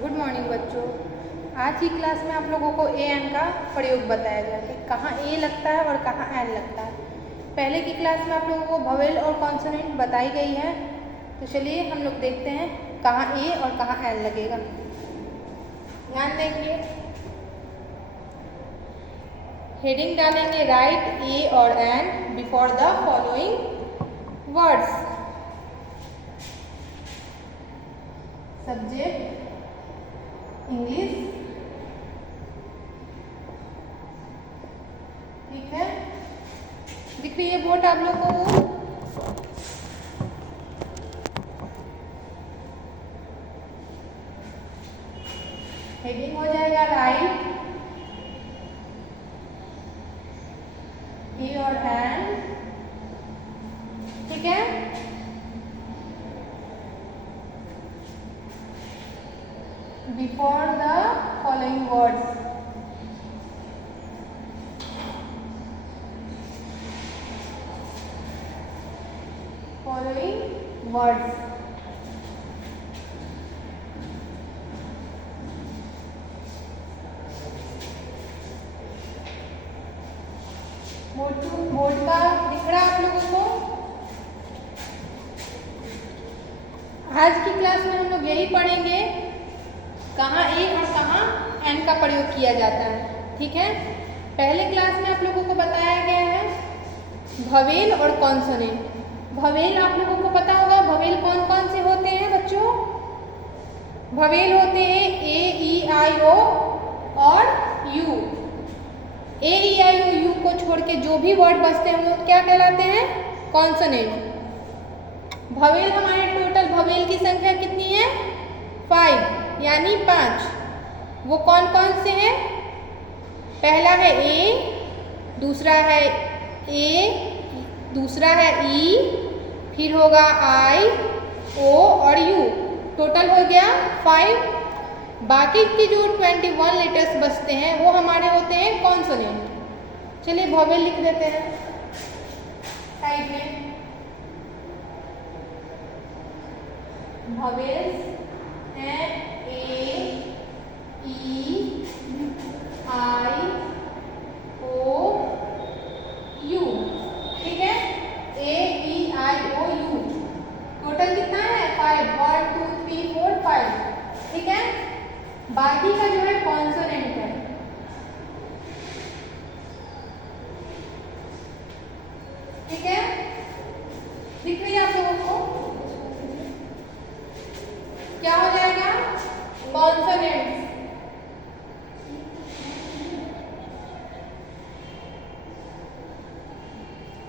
Good morning बच्चों। आज की क्लास में आप लोगों को ए एन का प्रयोग बताया गया कि कहाँ ए लगता है और कहाँ एन लगता है। पहले की क्लास में आप लोगों को वोवेल और कॉन्सोनेंट बताई गई है, तो चलिए हम लोग देखते हैं कहाँ ए और कहाँ एन लगेगा। ध्यान देंगे, हेडिंग डालेंगे राइट ए और an before the following words. Subject English, ठीक है। दिख रही है बोर्ड आप लोगों को? हेडिंग हो जाएगा राइट ए और एन, ठीक है। Before the following words, following words. Board का दिख रहा है आप लोगों को? आज की क्लास में हम लोग यही पढ़ेंगे कहाँ ए और कहाँ एन का प्रयोग किया जाता है, ठीक है। पहले क्लास में आप लोगों को बताया गया है वोवेल और कॉन्सोनेंट। वोवेल आप लोगों को पता होगा, वोवेल कौन कौन से होते हैं बच्चों? वोवेल होते हैं ए ई आई ओ और you. A E I O you को छोड़ के जो भी वर्ड बचते हैं वो क्या कहलाते हैं? कॉन्सोनेंट। वोवेल हमारे टोटल वोवेल की संख्या कितनी है? 5 यानी 5। वो कौन कौन से हैं? पहला है ए, दूसरा है ए, दूसरा है ई, फिर होगा आई, ओ और यू। टोटल हो गया 5। बाकी के जो 21 लेटर्स बचते हैं वो हमारे होते हैं कॉन्सोनेंट। चलिए वोवेल लिख देते हैं साइड में। वोवेल्स हैं ए ई आई ओ यू, ठीक है। ए ई आई ओ यू टोटल कितना है? 5। 1 2 3 4 5, ठीक है। बाकी का जो है कॉन्सोनेंट है, ठीक है। दिख रही है आप लोगों को? क्या हो जाएगा? कॉन्सोनेंट्स।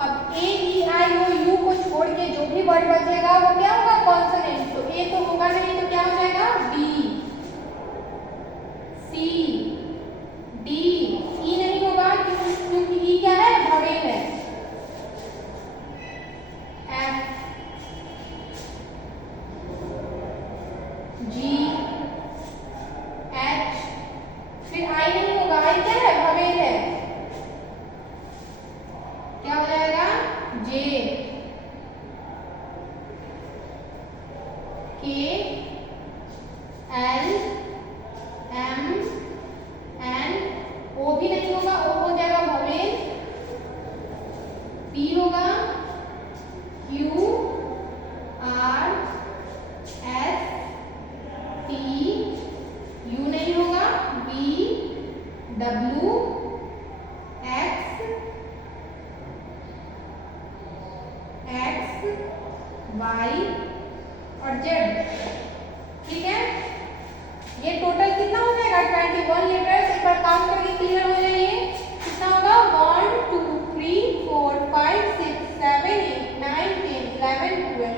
अब ए ई आई ओ यू को छोड़ के जो भी वर्ड बचेगा वो क्या होगा? कॉन्सोनेंट। तो ए तो होगा नहीं, तो क्या हो जाएगा? बी, सी, डी। ई नहीं होगा क्योंकि ई क्या है? वोवेल है। एफ, जी, एच, फिर आई नहीं होगा। आई क्या है? वोवेल है। क्या हो जाएगा? जे, के, एल, एम, एन। ओ भी नहीं होगा, ओ हो जाएगा वोवेल। पी होगा, Q, R, S, T. U नहीं होगा, बी, डब्ल्यू, एक्स, वाई और जेड, ठीक है। ये टोटल कितना हो जाएगा? 21 लेटर्स। एक बार काउंट करके क्लियर हो जाइए। कितना होगा? 1 2 3 4 5 6 7 8 9 10 11 12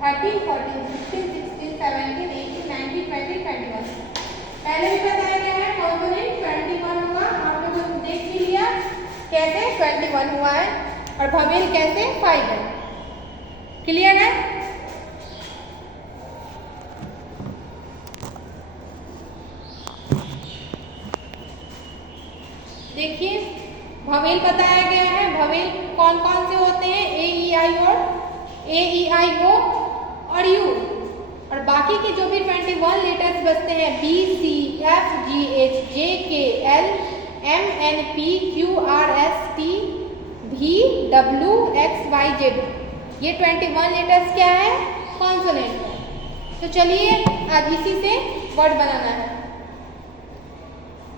13 14 15 16 17 18 19 20 21। पहले भी बताया गया है कॉन्सोनेंट 21 होगा। आप लोगों ने देख भी लिया कैसे 21 हुआ है और वोवेल कैसे 5 है। क्लियर है? देखिए वोवेल बताया गया है। वोवेल कौन कौन से होते हैं? ए ई आई ओ और यू। और बाकी के जो भी 21 21 लेटर्स बचते हैं B C F G H J K L M N P Q R S T V W X Y Z। ये 21 लेटर्स क्या है? कॉन्सोनेंट है। तो चलिए आज इसी से वर्ड बनाना है।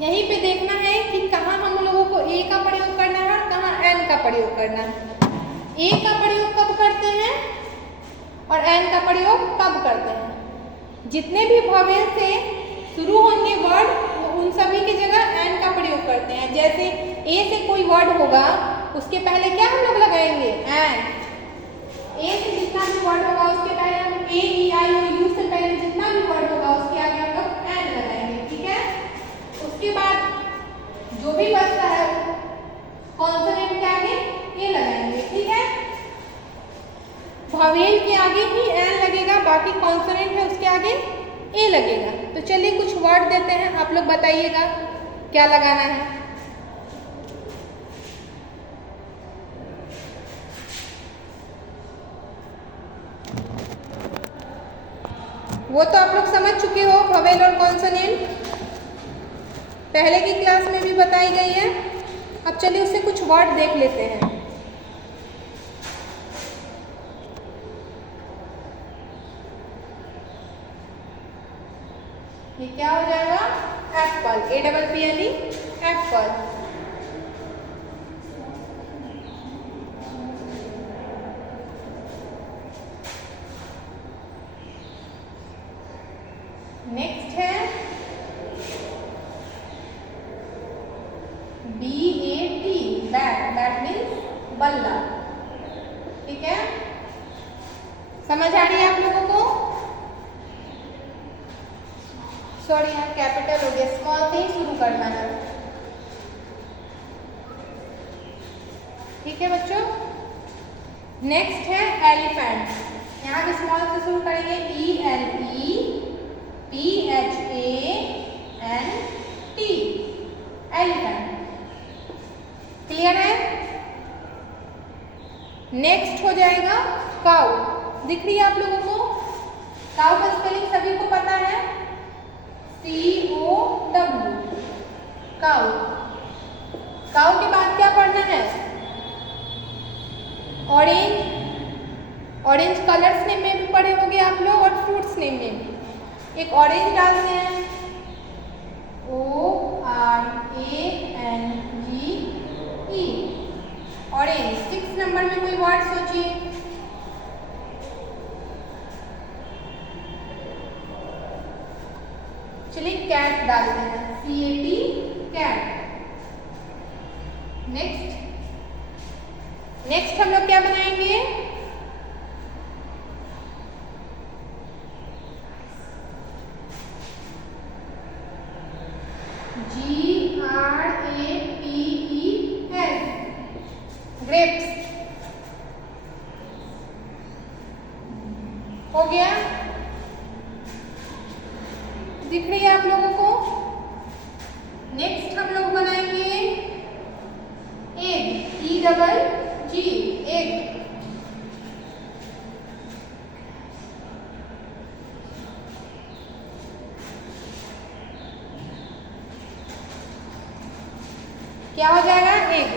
यहीं पे देखना है कि कहाँ हम लोगों को ए का प्रयोग करना है और कहाँ एन का प्रयोग करना है। ए का प्रयोग कब करते हैं और एन का प्रयोग कब करते हैं? जितने भी वॉवेल से शुरू होंगे वर्ड उन सभी की जगह एन का प्रयोग करते हैं। जैसे ए से कोई वर्ड होगा उसके पहले क्या हम लोग लगाएंगे? एन। ए से जितना भी वर्ड होगा उसके पहले हम ए ई आई ओ यू से पहले जितना भी वर्ड होगा उसके आगे हम लोग एन लगाएंगे। ठीक है। उसके बाद जो भी बचता है कॉन्सोनेंट के आगे ए लगाएंगे। ठीक है। वॉवेल के आगे ही एन लगेगा, बाकी कॉन्सोनेंट है उसके आगे ए लगेगा। तो चलिए कुछ वर्ड देते हैं, आप लोग बताइएगा क्या लगाना है। वो तो आप लोग समझ चुके हो, वॉवेल और कॉन्सोनेंट पहले की क्लास में भी बताई गई है। अब चलिए उससे कुछ वर्ड देख लेते हैं। ये क्या हो जाएगा? एप्पल। APPLE Apple. नेक्स्ट है BAT, बैट। बैट मीन्स बल्ला। ठीक है। समझ आ रही है आप लोगों को? सॉरी यहाँ कैपिटल हो गया, स्मॉल से ही शुरू करना है। ठीक है बच्चों। नेक्स्ट है एलिफेंट। यहाँ भी स्मॉल से शुरू करेंगे। ELEPHANT। एलिफेंट। क्लियर है? नेक्स्ट हो जाएगा काउ। दिख रही है आप लोगों को? काउ का स्पेलिंग सभी को पता है, COW। काउ। काउ के बाद क्या पढ़ना है? ऑरेंज। ऑरेंज कलर्स नेम में भी पढ़े होंगे आप लोग और फ्रूट्स नेम में भी। एक ऑरेंज डालते हैं, ORANGE। ऑरेंज। 6 नंबर में कोई वर्ड सोचिए। चलिए कैट डालते हैं, CAT कैट। नेक्स्ट हम लोग क्या बनाएंगे? GRAPES। ग्रेप्स। हो गया? दिख रही है आप लोगों को? नेक्स्ट हम लोग बनाएंगे एग। EGG egg. क्या हो जाएगा? Egg.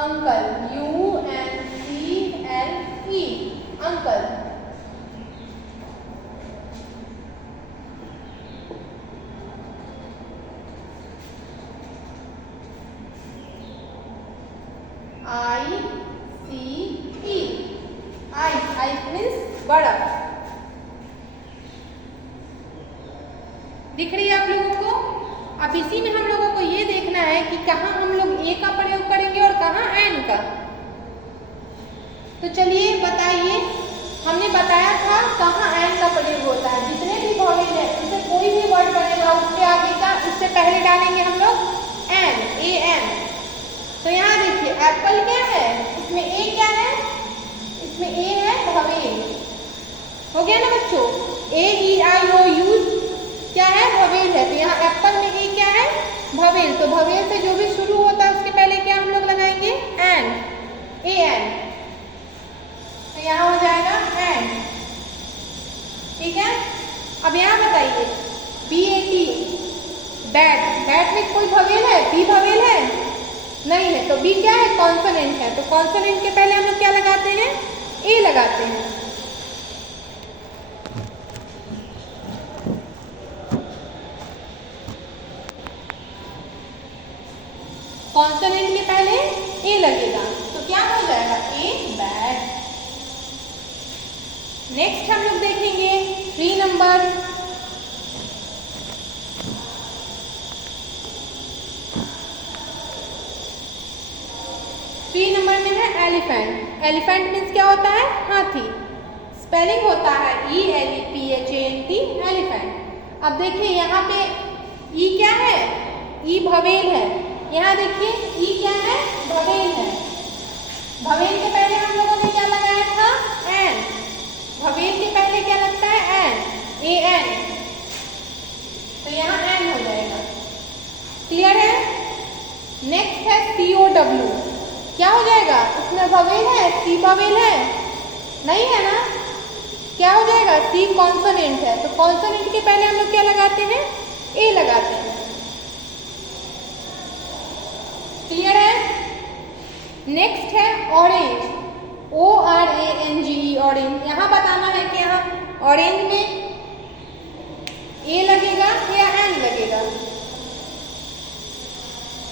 Uncle. UNCLE uncle. ICE ice means बड़ा। दिख रही है आप लोगों को? अब इसी में हम लोगों को ये देखना है कि कहाँ हम लोग ए का प्रयोग करेंगे और कहाँ एन का। तो चलिए बताइए, हमने बताया था कहाँ एन का प्रयोग होता है। जितने भी वॉवेल है उससे कोई भी वर्ड बनेगा उसके आगे का इससे पहले डालेंगे हम लोग एन, AN। तो यहाँ देखिए एप्पल क्या है, इसमें ए क्या है? इसमें ए है वॉवेल। हो गया ना बच्चों? AEIOU क्या है? वॉवेल है। तो यहाँ एप्पल में ए क्या है? वॉवेल। तो वॉवेल से जो भी शुरू होता है उसके पहले क्या हम लोग लगाएंगे? एन। बताइए, BAT, बैट, बैट में कोई भवेल है, बी भवेल है नहीं है, तो बी क्या है, कॉन्सोनेंट है। तो कॉन्सोनेंट के पहले हम लोग क्या लगाते हैं, ए लगाते हैं। कॉन्सोनेंट के पहले ए लगेगा, तो क्या हो जाएगा, ए बैट। नेक्स्ट हम लोग देखेंगे 3 नंबर, में है एलिफेंट। एलिफेंट मीन्स क्या होता है, हाथी। स्पेलिंग होता है ELEPHANT, एलिफेंट। अब देखिए यहाँ पे ई क्या है, ई भवेल है। यहाँ देखिए ई क्या है, भवेल है। भवेल के पहले हम लोगों ने क्या लगाया था, एन। भवेल के पहले क्या लगता है, एन, AN, तो यहाँ एन हो जाएगा। क्लियर है। नेक्स्ट है COW, क्या हो जाएगा, उसमें भवेल है, सी भवेल है नहीं है ना, क्या हो जाएगा, सी कॉन्सोनेंट है। तो कॉन्सोनेंट के पहले हम लोग क्या लगाते हैं, ए लगाते हैं। क्लियर है। नेक्स्ट है ऑरेंज, ORANGE, ऑरेंज। यहाँ बताना है कि यहाँ ऑरेंज में ए लगेगा या एन लगेगा।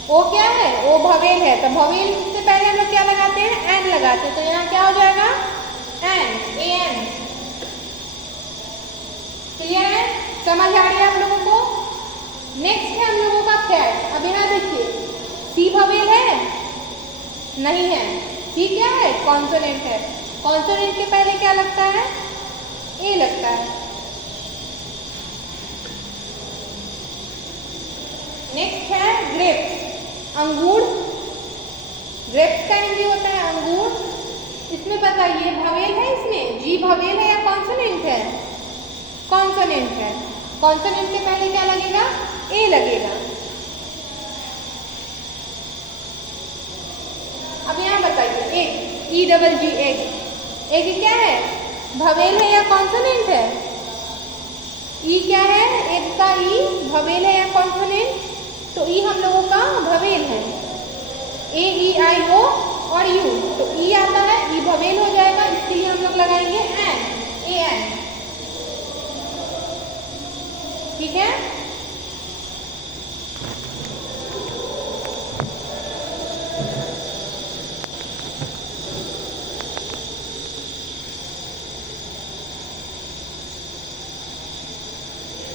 ओ क्या है, ओ भवेल है, तो भवेल से पहले हम लोग क्या लगाते हैं, एन लगाते हैं। तो यहाँ क्या हो जाएगा, एन, AN। क्लियर है, समझ आ रही है आप लोगों को। नेक्स्ट है हम लोगों का कैट। अब यहाँ देखिए सी भवेल है नहीं है, सी क्या है, कॉन्सोनेंट है। कॉन्सोनेंट के पहले क्या लगता है, ए लगता है। नेक्स्ट है ग्रेप्स, अंगूर। ग्रेप्स का हिंदी होता है अंगूर। इसमें बताइए भवेल है, इसमें जी भवेल है या कॉन्सोनेंट है, कॉन्सोनेंट है। कॉन्सोनेंट के पहले क्या लगेगा, ए लगेगा। अब यहाँ बताइए एग, EGG, एग। एग क्या है, भवेल है या कॉन्सोनेंट है, ई क्या है, एग का ई भवेल है या कॉन्सोनेंट, तो ई हम लोगों का भवेल है, AEIO और यू, तो ई आता है, ई भवेल हो जाएगा, इसके लिए हम लोग लगाएंगे एन, AN। ठीक है।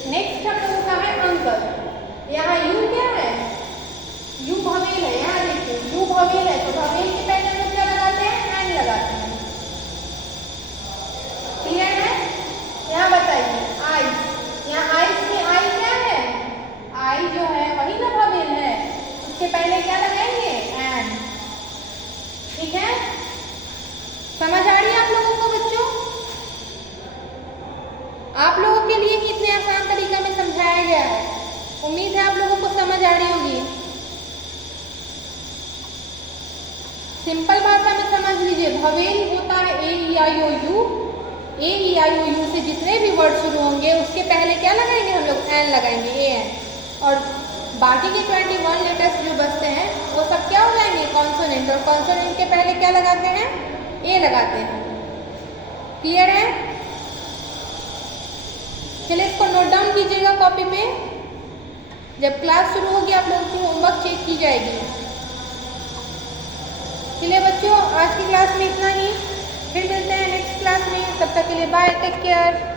नेक्स्ट हम लोगों का है अंकल। यहाँ यू क्या है, यू भवेल है। यहाँ देखिए यू भवेल है, तो भवेल के पहले हम लोग क्या लगाते हैं, एन लगाते हैं। क्लियर है। यहाँ बताइए आइस। यहाँ आइस में आई क्या है, आई जो है वही ना भवेल है, उसके पहले क्या लगाएंगे, एन। ठीक है, समझ आ रही है आप लोगों को बच्चों। आप लोगों के लिए ही इतने आसान तरीका में समझाया गया है। उम्मीद है आप लोगों को समझ आ रही होगी। सिंपल भाषा में समझ लीजिए, भवेल होता है AEIOU। AEIOU से जितने भी वर्ड शुरू होंगे उसके पहले क्या लगाएंगे हम लोग, एन लगाएंगे, AN। और बाकी के 21 लेटर्स जो बचते हैं वो सब क्या हो जाएंगे, कॉन्सोनेंट। और कॉन्सोनेंट के पहले क्या लगाते हैं, ए लगाते हैं। क्लियर है। चलिए इसको नोट डाउन कीजिएगा कॉपी पे। जब क्लास शुरू होगी आप लोगों की होमवर्क चेक की जाएगी। चलिए बच्चों, आज की क्लास में इतना ही, फिर मिलते हैं नेक्स्ट क्लास में। तब तक के लिए बाय, टेक केयर।